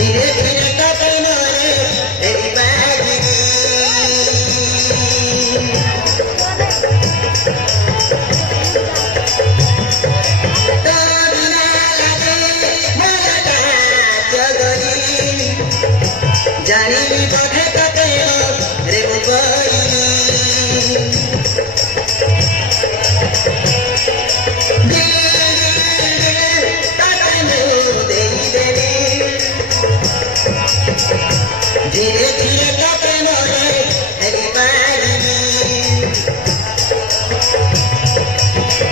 धीरे धीरे कपे मोरे तेरी बाजी तो बिना लागे मनटा जगरी जानिबी बोधे कपे रे बुबई धीरे धीरे कपे मोरे तेरी बाजी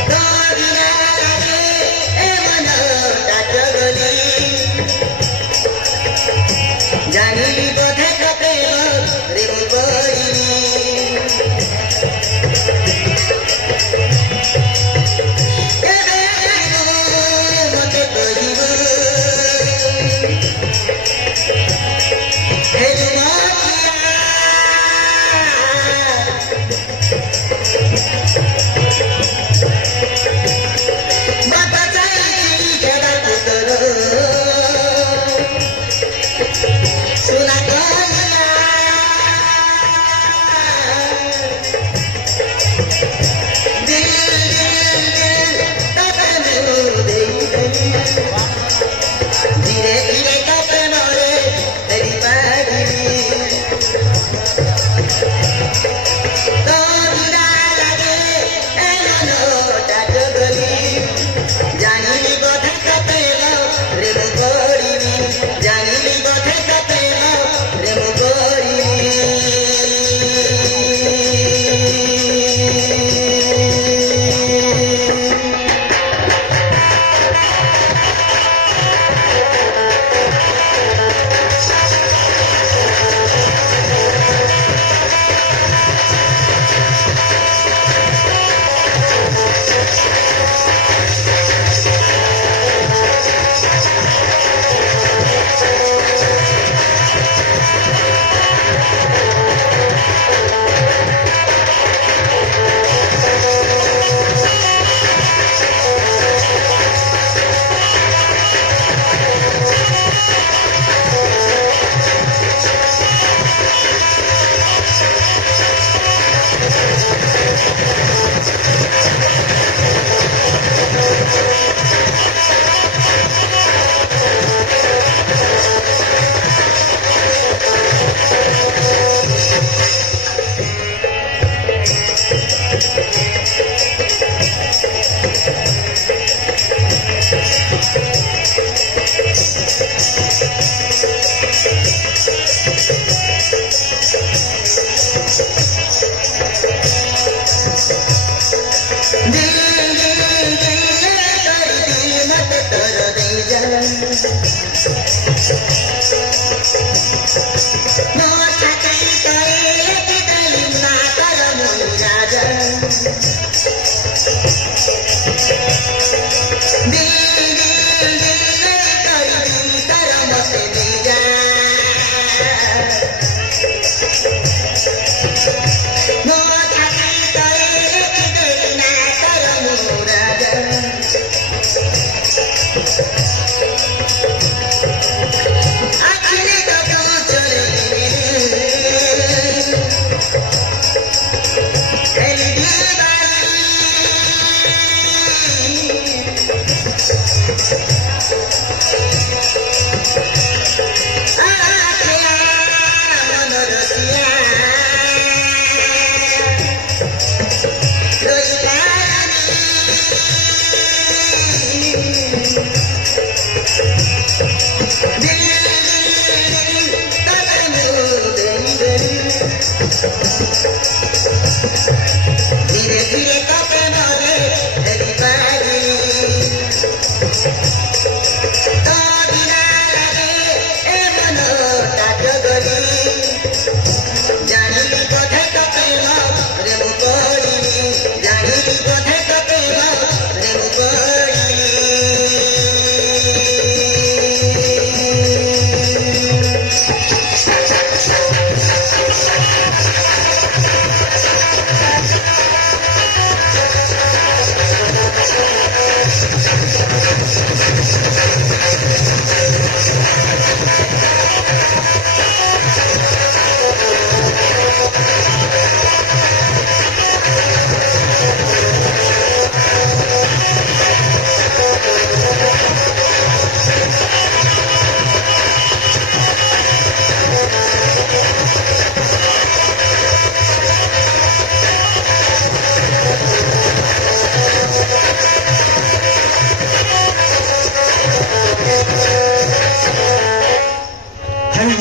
तो बिना लागे मनटा जगरी जानिबी बोधे कपे रे बुबई धीरे धीरे कपे मोरे तेरी बाजी तो बिना लागे मनटा जगरी जानिबी बोधे कपे रे मुगोरी जानिबी बोधे कपे रे मुगोरी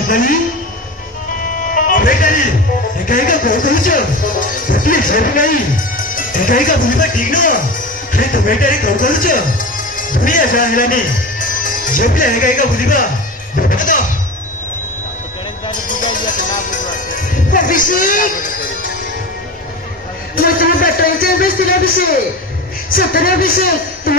ଭାଇ ବେକାରୀ ଏକା ଏକା କଣ କହୁଛ ଗୋଟିଏ ଝିଅ ନାହିଁ ଏକା ଏକା ବୁଲିବା ଠିକ ନୁହଁ ହେଲେ ତୁମେ ଏଠାରେ କଣ କରୁଛ ଦୁନିଆ ଯାହା ହେଲାନି ଝିଅ ପିଲା ଏକା ଏକା ବୁଲିବା ବିପଦ ଅଭିଷେକ ମୁଁ ତୁମ ପେଟ୍ରୋଲ ଚାଇ ବସିଥିଲି ଅଭିଷେକ ସତରେ ଅଭିଷେକ ତୁମ